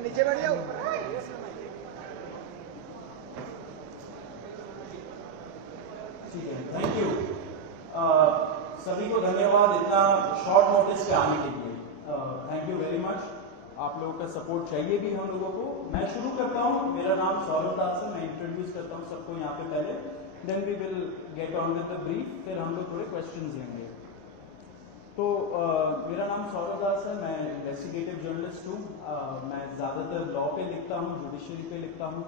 नीचे बैठ जाओ। ठीक है, थैंक यू। सभी को धन्यवाद इतना शॉर्ट नोटिस पे आने के लिए। Thank you very much. आप लोगों का सपोर्ट चाहिए भी हम लोगों को। मैं शुरू करता हूँ। मेरा नाम सौरभ दास है। मैं इंट्रोड्यूस करता हूँ सबको यहाँ पे पहले, then we will get on with the brief, फिर हम लोग थोड़े क्वेश्चंस लेंगे। तो मेरा नाम सौरभ दास है। मैं इन्वेस्टिगेटिव जर्नलिस्ट हूँ। मैं ज़्यादातर लॉ पे लिखता हूँ, जुडिशरी पे लिखता हूँ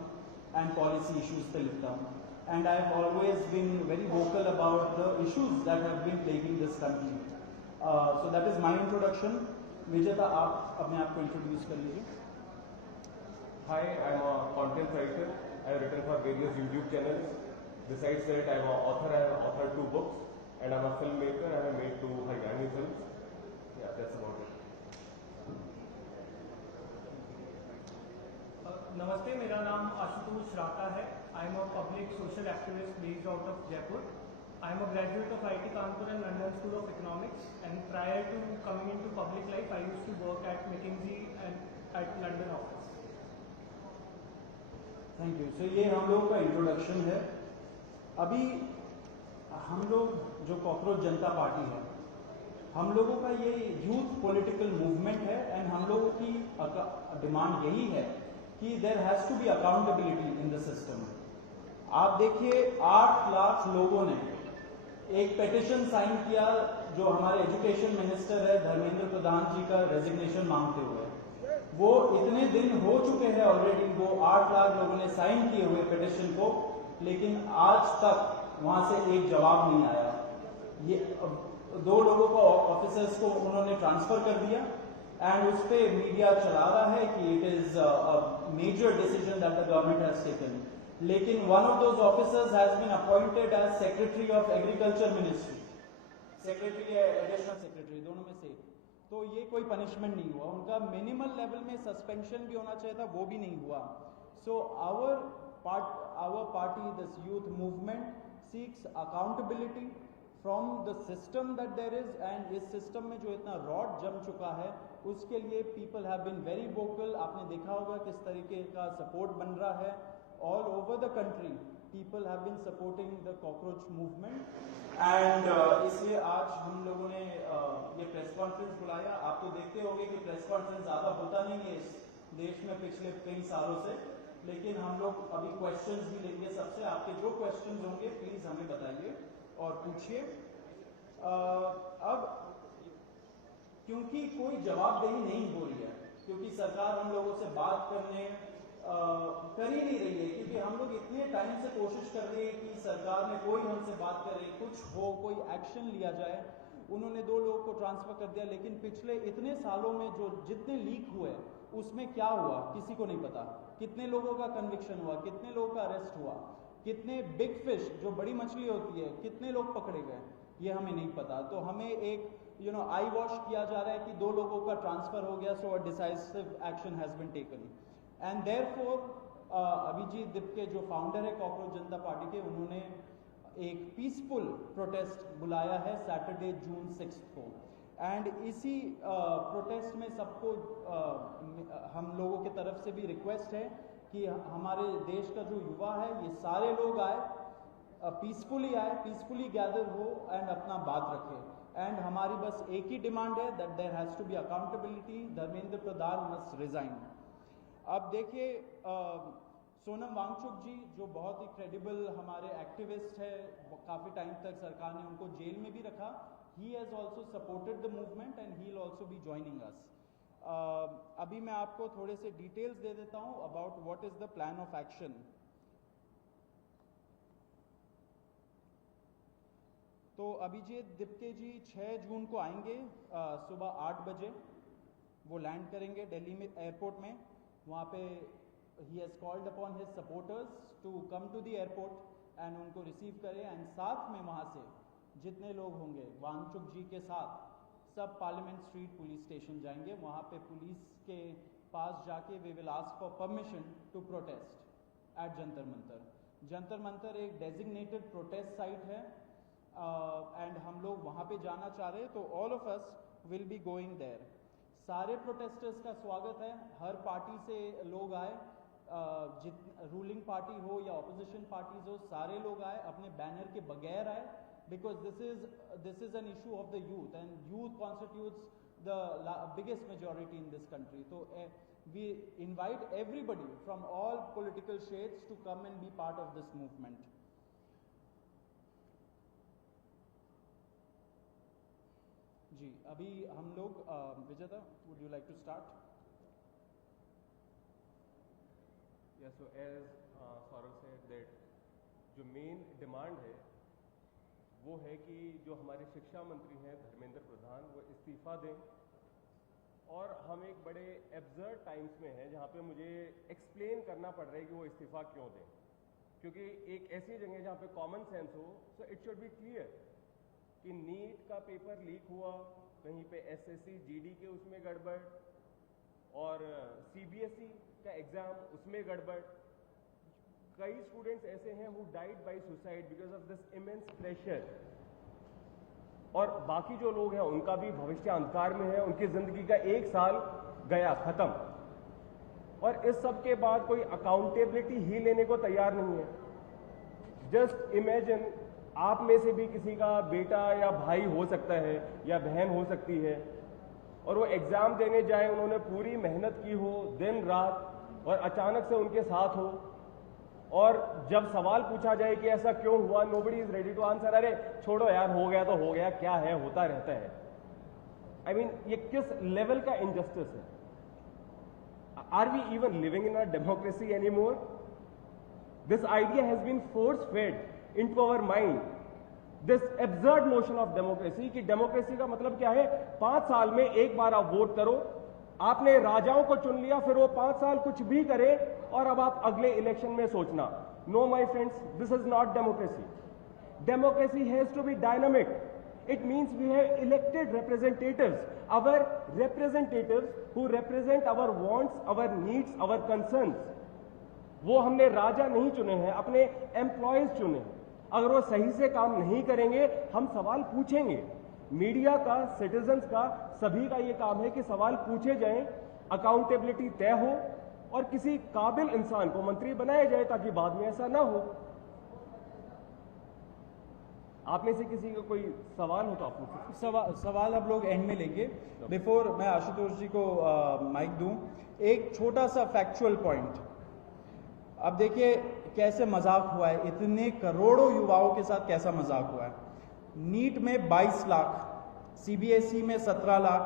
एंड पॉलिसी इश्यूज पे लिखता हूँ। And I have always been very vocal about the issues that have been plaguing this country. So that is my introduction. Vijeta, आप अपने आप को इंट्रोड्यूस कर लीजिए। Hi, I'm a content writer. I have written for various YouTube channels. Besides that, I am an author. I have authored 2 books, and I'm a filmmaker. I have made 2 Haryani films. Yeah, that's about it. नमस्ते, मेरा नाम आशुतोष राका है। I am a public social activist based out of Jaipur. I am a graduate of IIT Kanpur and London School of Economics, and prior to coming into public life I used to work at McKinsey and at London office. Thank you. So ये हम लोगों का introduction है। अभी हम लोग जो cockroach जनता party है, हम लोगों का ये यूथ पॉलिटिकल मूवमेंट है एंड हम लोगों की डिमांड यही है कि there has to be accountability in the system. आप देखिए 8 लाख लोगों ने एक पेटिशन साइन किया जो हमारे एजुकेशन मिनिस्टर है धर्मेंद्र प्रधान जी का रेजिग्नेशन मांगते हुए। वो इतने दिन हो चुके हैं ऑलरेडी, वो 8 लाख लोगों ने साइन किए हुए पेटिशन को, लेकिन आज तक वहां से एक जवाब नहीं आया। ये 2 लोगों को ऑफिसर्स को उन्होंने ट्रांसफर कर दिया एंड उस पर मीडिया चला रहा है कि it is a major decision that the government has taken. लेकिन one of those officers has been appointed as secretary of agriculture ministry, secretary या एडिशनल सेक्रेटरी, दोनों में से। तो ये कोई पनिशमेंट नहीं हुआ उनका। मिनिमल लेवल में सस्पेंशन भी होना चाहिए था, वो भी नहीं हुआ। So our party, this youth movement seeks accountability from the system that there is, and इस सिस्टम में जो इतना रॉड जम चुका है उसके लिए people have been very vocal. आपने देखा होगा किस तरीके का सपोर्ट बन रहा है all over the country. People have been supporting the cockroach movement and इसलिए आज हम लोगों ने ये प्रेस कॉन्फ्रेंस बुलाया। आप तो देखते होंगे कि प्रेस कॉन्फ्रेंस ज्यादा होता नहीं है इस देश में पिछले कई सालों से, लेकिन हम लोग अभी क्वेश्चंस भी लेंगे सबसे। आपके जो क्वेश्चंस होंगे प्लीज हमें बताइए और पूछिए। अब क्योंकि कोई जवाबदेही नहीं हो रही है, क्योंकि सरकार हम लोगों से बात करने कर ही नहीं रही है, क्योंकि हम लोग इतने टाइम से कोशिश कर रहे हैं कि सरकार में कोई हमसे बात करे, कुछ हो, कोई एक्शन लिया जाए। उन्होंने 2 लोगों को ट्रांसफर कर दिया, लेकिन पिछले इतने सालों में जो जितने लीक हुए उसमें क्या हुआ किसी को नहीं पता। कितने लोगों का कन्विक्शन हुआ, कितने लोगों का अरेस्ट हुआ, कितने बिग फिश जो बड़ी मछली होती है कितने लोग पकड़े गए, ये हमें नहीं पता। तो हमें एक आई वॉश किया जा रहा है कि 2 लोगों का ट्रांसफर हो गया, so a decisive action has been taken. And therefore Abhijeet Dipke जो फाउंडर है कॉकरोच जनता पार्टी के, उन्होंने एक पीसफुल प्रोटेस्ट बुलाया है सैटरडे जून 6 को। एंड इसी प्रोटेस्ट में सबको हम लोगों की तरफ से भी रिक्वेस्ट है कि हमारे देश का जो युवा है ये सारे लोग आए, पीसफुली आए, पीसफुली गैदर हो एंड अपना बात रखे। एंड हमारी बस एक ही डिमांड है that there has to be accountability, Dharmendra Pradhan must resign. अब देखिए सोनम वांगचुक जी जो बहुत ही क्रेडिबल हमारे एक्टिविस्ट है, काफ़ी टाइम तक सरकार ने उनको जेल में भी रखा, he has also supported the movement and he will also be joining us. अभी मैं आपको थोड़े से डिटेल्स दे देता हूं about what is the plan of action. तो अभिजीत दिप्के जी 6 जून को आएंगे सुबह 8 बजे, वो लैंड करेंगे दिल्ली में एयरपोर्ट में। वहाँ पे ही has called upon his supporters to come to the airport and उनको रिसीव करें, एंड साथ में वहाँ से जितने लोग होंगे वांगचुक जी के साथ सब पार्लियामेंट स्ट्रीट पुलिस स्टेशन जाएंगे। वहाँ पे पुलिस के पास जाके we will ask for permission to protest at Jantar Mantar. Jantar Mantar एक डेजिग्नेटेड प्रोटेस्ट साइट है एंड हम लोग वहाँ पे जाना चाह रहे हैं, तो all of us will be going there. सारे प्रोटेस्टर्स का स्वागत है, हर पार्टी से लोग आए, रूलिंग पार्टी हो या ऑपोजिशन पार्टीज हो, सारे लोग आए, अपने बैनर के बगैर आए, because this is an issue of the youth and youth constitutes the biggest majority in this country. So we invite everybody from all political shades to come and be part of this movement. जी अभी हम लोग विजेता, would you like to start? Yeah, so as Saurav said that जो main demand है वो है कि जो हमारे शिक्षा मंत्री हैं धर्मेंद्र प्रधान वो इस्तीफा दें, और हम एक बड़े एब्सर्ड टाइम्स में हैं जहाँ पे मुझे एक्सप्लेन करना पड़ रहा है कि वो इस्तीफा क्यों दें, क्योंकि एक ऐसी जगह जहाँ पे कॉमन सेंस हो, so it should be clear कि नीट का पेपर लीक हुआ, कहीं पे एसएससी जीडी के उसमें गड़बड़, और सीबीएसई का एग्जाम उसमें गड़बड़। कई स्टूडेंट्स ऐसे हैं who died by suicide because of this immense pressure, और बाकी जो लोग हैं उनका भी भविष्य अंधकार में है, उनकी जिंदगी का 1 साल गया खत्म, और इस सब के बाद कोई अकाउंटेबिलिटी ही लेने को तैयार नहीं है। जस्ट इमेजिन आप में से भी किसी का बेटा या भाई हो सकता है या बहन हो सकती है, और वो एग्जाम देने जाए, उन्होंने पूरी मेहनत की हो दिन रात, और अचानक से उनके साथ हो, और जब सवाल पूछा जाए कि ऐसा क्यों हुआ, nobody is ready to answer, अरे छोड़ो यार हो गया तो हो गया, क्या है होता रहता है। आई मीन ये किस लेवल का इनजस्टिस है? Are we even living in a democracy any more? This idea has been force fed into our mind, this absurd notion of democracy, कि डेमोक्रेसी का मतलब क्या है, 5 साल में एक बार आप वोट करो, आपने राजाओं को चुन लिया, फिर वो 5 साल कुछ भी करे, और अब आप अगले इलेक्शन में सोचना। No my friends, this is not democracy. Democracy has to be dynamic. It means we have elected representatives, our representatives who represent our wants, our needs, our concerns. वो हमने राजा नहीं चुने हैं, अपने एम्प्लॉयज चुने हैं। अगर वो सही से काम नहीं करेंगे, हम सवाल पूछेंगे। मीडिया का, सिटीजन्स का, सभी का ये काम है कि सवाल पूछे जाएं, अकाउंटेबिलिटी तय हो, और किसी काबिल इंसान को मंत्री बनाया जाए ताकि बाद में ऐसा ना हो। आप में से किसी का कोई सवाल हो तो आप पूछिए। सवाल आप लोग एंड में लेंगे। बिफोर मैं आशुतोष जी को माइक दूं, एक छोटा सा फैक्चुअल पॉइंट। अब देखिए कैसे मजाक हुआ है, इतने करोड़ों युवाओं के साथ कैसा मजाक हुआ है। नीट में 22 लाख, सीबीएसई में 17 लाख,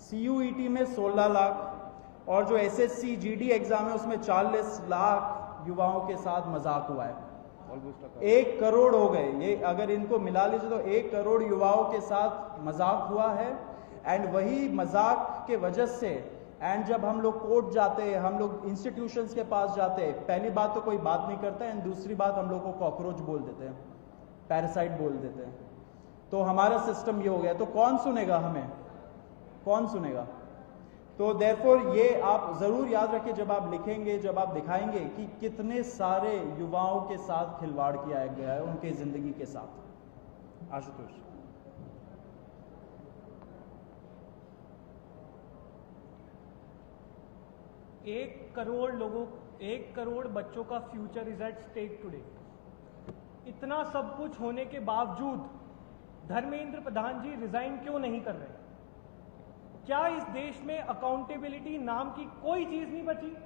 सीयूईटी में 16 लाख, और जो एसएससी जीडी एग्जाम है उसमें 40 लाख युवाओं के साथ मजाक हुआ है। 1 करोड़ हो गए ये, अगर इनको मिला लीजिए तो 1 करोड़ युवाओं के साथ मजाक हुआ है। एंड वही मजाक के वजह से, एंड जब हम लोग कोर्ट जाते हैं, हम लोग इंस्टीट्यूशंस के पास जाते हैं, पहली बात तो कोई बात नहीं करता है, एंड दूसरी बात हम लोग को कॉकरोच बोल देते हैं, पैरासाइट बोल देते हैं। तो हमारा सिस्टम ये हो गया, तो कौन सुनेगा हमें, कौन सुनेगा? तो देयरफॉर ये आप जरूर याद रखिए जब आप लिखेंगे, जब आप दिखाएंगे कि कितने सारे युवाओं के साथ खिलवाड़ किया गया है, उनके जिंदगी के साथ। आशुतोष। 1 करोड़ बच्चों का future is at stake today. इतना सब कुछ होने के बावजूद धर्मेंद्र प्रधान जी रिजाइन क्यों नहीं कर रहे? क्या इस देश में अकाउंटेबिलिटी नाम की कोई चीज नहीं बची?